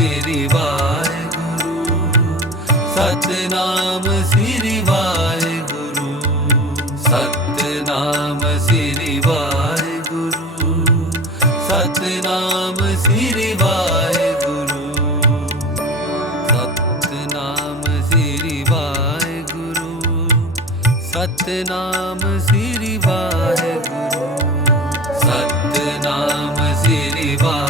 श्री वाय गुरु सम श वयगुरु सतनाम शी गुरु सम श गुरु सतनाम श्री वायगुरु सतनाम श्री वा